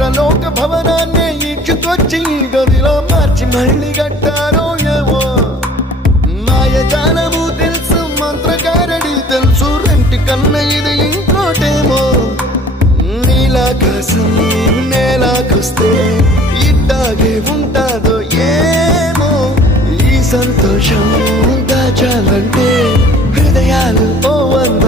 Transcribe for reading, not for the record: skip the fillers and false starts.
ఇంద్రలోక భవనాన్ని ఈడ్చుకొచ్చి గదిలో మార్చి మళ్ళీ కట్టారో ఏమో మాయజాలము తెలుసు మంత్రకారడి తెలుసు రెంటి కన్న ఇది ఇంకోటేమో నీలాకాశం నేలాకొస్తే ఇట్టాగే ఉంటాదో ఏమో ఈ సంతోషం దాచాలంటే హృదయాలు ఓ వంద